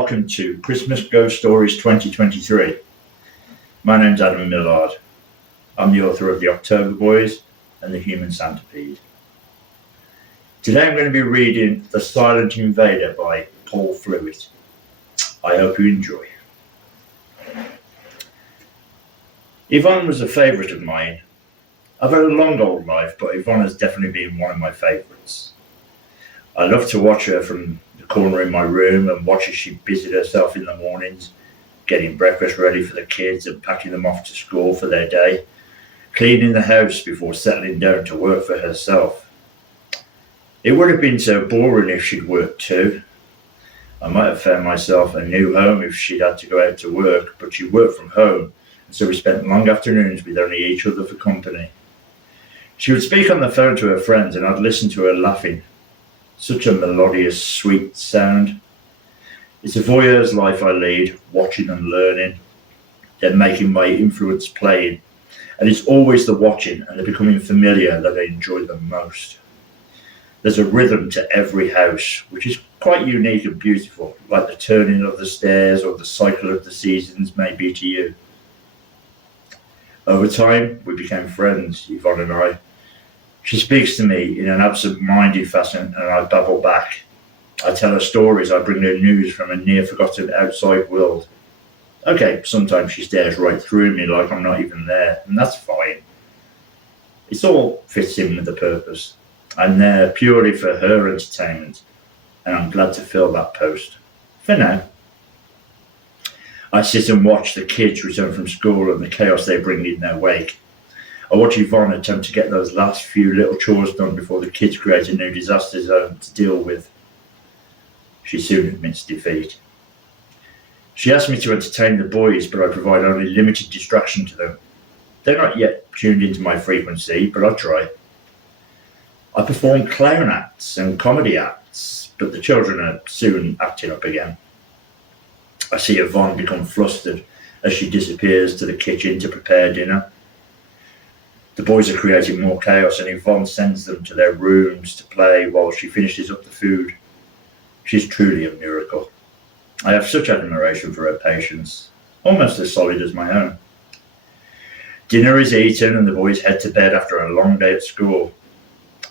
welcome to Christmas Ghost Stories 2023. My name's Millard. I'm the author of The October Boys and The Human Centipede. Today I'm going to be reading The Silent Invader by Fewitt. I hope you enjoy. Yvonne was a favourite of mine. I've had a long old life, but Yvonne has definitely been one of my favourites. I love to watch her from the corner in my room and watch as she busied herself in the mornings, getting breakfast ready for the kids and packing them off to school for their day, cleaning the house before settling down to work for herself. It would have been so boring if she'd worked too. I might have found myself a new home if she'd had to go out to work, but she worked from home, and so we spent long afternoons with only each other for company. She would speak on the phone to her friends and I'd listen to her laughing. Such a melodious, sweet sound. It's a voyeur's life I lead, watching and learning, then making my influence plain. And it's always the watching and the becoming familiar that I enjoy the most. There's a rhythm to every house, which is quite unique and beautiful, like the turning of the stairs or the cycle of the seasons may be to you. Over time, we became friends, Yvonne and I. She speaks to me in an absent-minded fashion and I babble back. I tell her stories, I bring her news from a near-forgotten outside world. Okay, sometimes she stares right through me like I'm not even there, and that's fine. It all fits in with the purpose. I'm there purely for her entertainment, and I'm glad to fill that post. For now. I sit and watch the kids return from school and the chaos they bring in their wake. I watch Yvonne attempt to get those last few little chores done before the kids create a new disaster zone to deal with. She soon admits defeat. She asks me to entertain the boys, but I provide only limited distraction to them. They're not yet tuned into my frequency, but I try. I perform clown acts and comedy acts, but the children are soon acting up again. I see Yvonne become flustered as she disappears to the kitchen to prepare dinner. The boys are creating more chaos and Yvonne sends them to their rooms to play while she finishes up the food. She's truly a miracle. I have such admiration for her patience, almost as solid as my own. Dinner is eaten and the boys head to bed after a long day at school.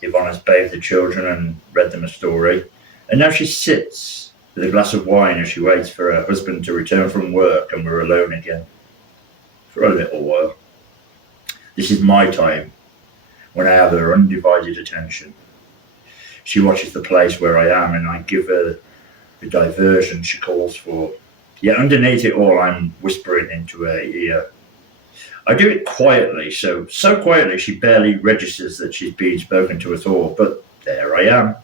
Yvonne has bathed the children and read them a story, and now she sits with a glass of wine as she waits for her husband to return from work and we're alone again. For a little while. This is my time, when I have her undivided attention. She watches the place where I am and I give her the diversion she calls for. Yet underneath it all, I'm whispering into her ear. I do it quietly, so quietly she barely registers that she's being spoken to at all, but there I am.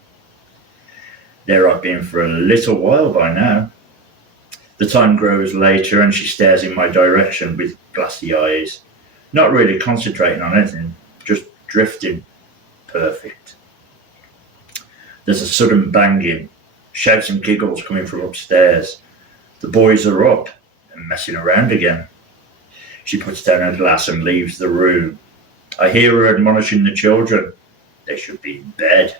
There I've been for a little while by now. The time grows later and she stares in my direction with glassy eyes. Not really concentrating on anything, just drifting. Perfect. There's a sudden banging, shouts and giggles coming from upstairs. The boys are up and messing around again. She puts down her glass and leaves the room. I hear her admonishing the children. They should be in bed.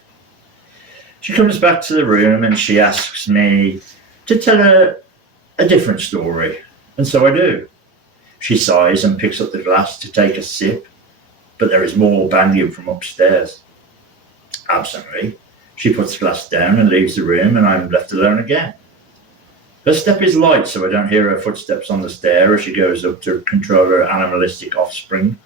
She comes back to the room and she asks me to tell her a different story, and so I do. She sighs and picks up the glass to take a sip, but there is more banging from upstairs. Absently, she puts the glass down and leaves the room and I'm left alone again. Her step is light so I don't hear her footsteps on the stair as she goes up to control her animalistic offspring.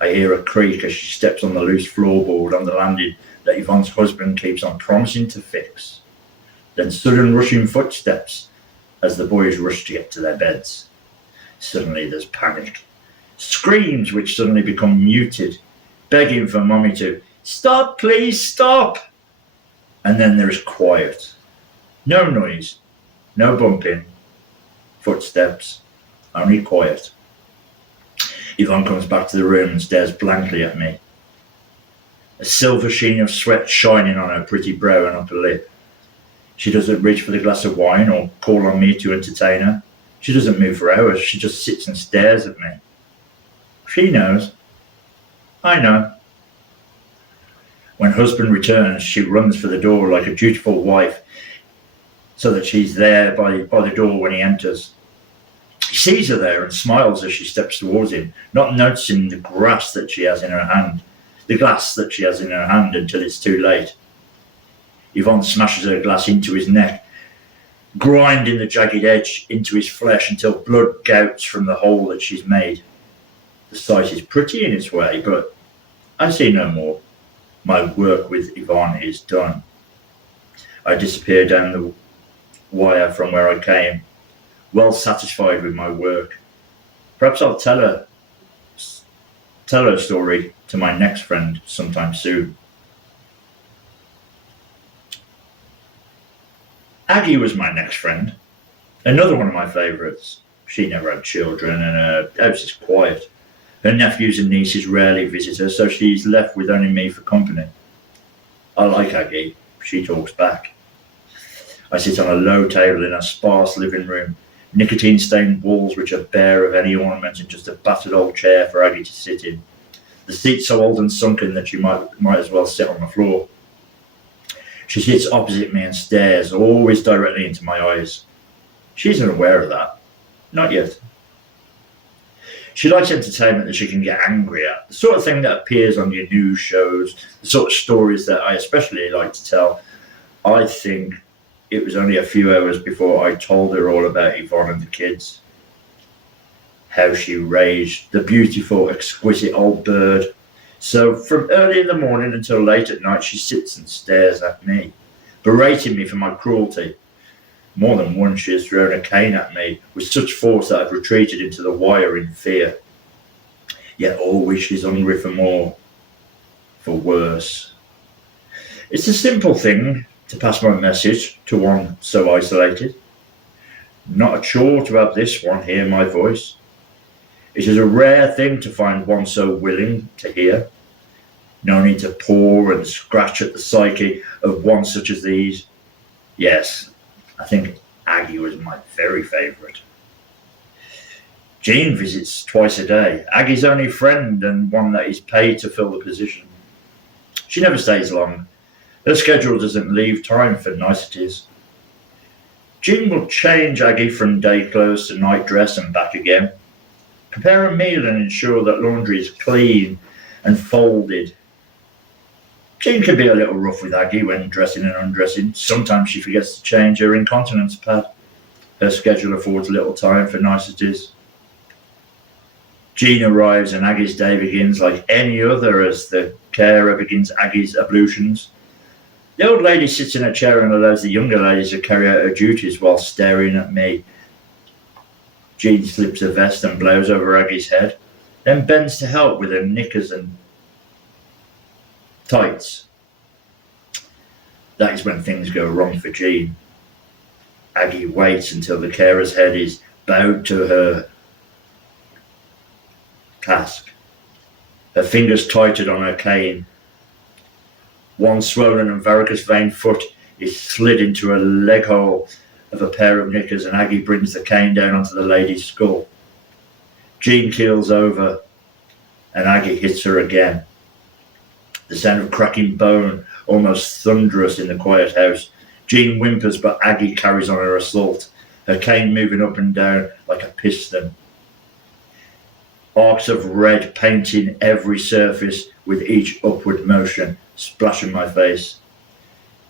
I hear a creak as she steps on the loose floorboard on the landing that Yvonne's husband keeps on promising to fix. Then sudden rushing footsteps as the boys rush to get to their beds. Suddenly there's panic. Screams which suddenly become muted, begging for Mummy to, "Stop, please, stop!" And then there is quiet. No noise, no bumping, footsteps, only quiet. Yvonne comes back to the room and stares blankly at me. A silver sheen of sweat shining on her pretty brow and upper lip. She doesn't reach for the glass of wine or call on me to entertain her. She doesn't move for hours, she just sits and stares at me. She knows. I know. When husband returns, she runs for the door like a dutiful wife. so that she's there by the door when he enters. He sees her there and smiles as she steps towards him, not noticing the glass that she has in her hand, until it's too late. Yvonne smashes her glass into his neck, grinding the jagged edge into his flesh until blood gouts from the hole that she's made. The sight is pretty in its way, but I see no more. My work with Yvonne is done. I disappear down the wire from where I came, well satisfied with my work. Perhaps I'll tell her story to my next friend sometime soon. Aggie was my next friend, another one of my favourites. She never had children and her house is quiet. Her nephews and nieces rarely visit her, so she's left with only me for company. I like Aggie. She talks back. I sit on a low table in a sparse living room, nicotine-stained walls which are bare of any ornament and just a battered old chair for Aggie to sit in. The seat's so old and sunken that you might as well sit on the floor. She sits opposite me and stares, always directly into my eyes. She isn't aware of that. Not yet. She likes entertainment that she can get angry at, the sort of thing that appears on your news shows, the sort of stories that I especially like to tell. I think it was only a few hours before I told her all about Yvonne and the kids. How she raised the beautiful, exquisite old bird. So from early in the morning until late at night, she sits and stares at me, berating me for my cruelty. More than once she has thrown a cane at me with such force that I've retreated into the wire in fear. Yet always she's hungry for more, for worse. It's a simple thing to pass my message to one so isolated. Not a chore to have this one hear my voice. It is a rare thing to find one so willing to hear. No need to paw and scratch at the psyche of one such as these. Yes, I think Aggie was my very favourite. Jean visits twice a day, Aggie's only friend and one that is paid to fill the position. She never stays long. Her schedule doesn't leave time for niceties. Jean will change Aggie from day clothes to night dress and back again, prepare a meal and ensure that laundry is clean and folded. Jean can be a little rough with Aggie when dressing and undressing. Sometimes she forgets to change her incontinence pad. Her schedule affords little time for niceties. Jean arrives and Aggie's day begins like any other as the carer begins Aggie's ablutions. The old lady sits in a chair and allows the younger lady to carry out her duties while staring at me. Jean slips a vest and blouse over Aggie's head, then bends to help with her knickers and tights. That is when things go wrong for Jean. Aggie waits until the carer's head is bowed to her task, her fingers tightened on her cane. One swollen and varicose vein foot is slid into a leg hole of a pair of knickers and Aggie brings the cane down onto the lady's skull. Jean keels over and Aggie hits her again. The sound of cracking bone, almost thunderous in the quiet house. Jean whimpers, but Aggie carries on her assault, her cane moving up and down like a piston. Arcs of red painting every surface with each upward motion, splashing my face.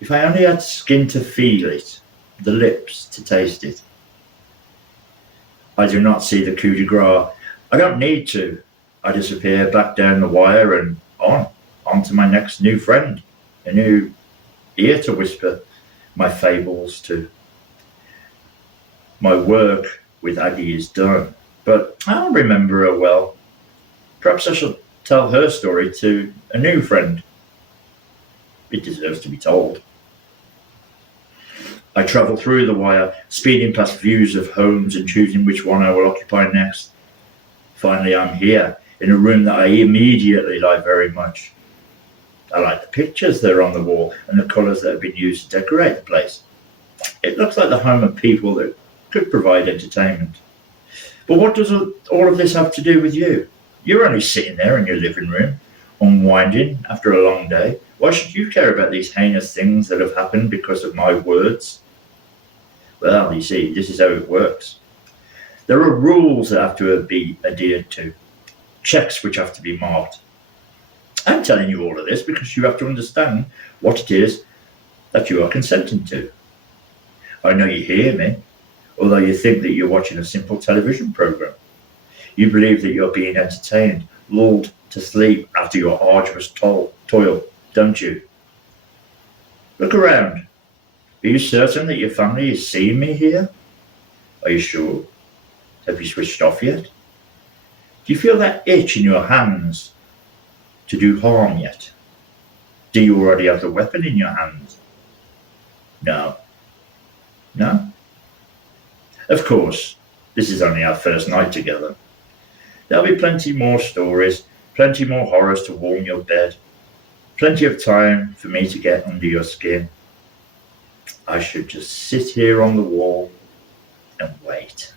If I only had skin to feel it, the lips to taste it. I do not see the coup de grace. I don't need to. I disappear back down the wire and on to my next new friend, a new ear to whisper my fables to. My work with Aggie is done, but I'll remember her well. Perhaps I shall tell her story to a new friend. It deserves to be told. I travel through the wire, speeding past views of homes and choosing which one I will occupy next. Finally, I'm here, in a room that I immediately like very much. I like the pictures that are on the wall and the colours that have been used to decorate the place. It looks like the home of people that could provide entertainment. But what does all of this have to do with you? You're only sitting there in your living room, unwinding after a long day. Why should you care about these heinous things that have happened because of my words? Well, you see, this is how it works. There are rules that have to be adhered to, checks which have to be marked. I'm telling you all of this because you have to understand what it is that you are consenting to. I know you hear me, although you think that you're watching a simple television program. You believe that you're being entertained, lulled to sleep after your arduous toil, don't you? Look around. Are you certain that your family is seeing me here? Are you sure? Have you switched off yet? Do you feel that itch in your hands to do harm yet? Do you already have the weapon in your hands? No. No? Of course, this is only our first night together. There'll be plenty more stories, plenty more horrors to warm your bed, plenty of time for me to get under your skin. I should just sit here on the wall and wait.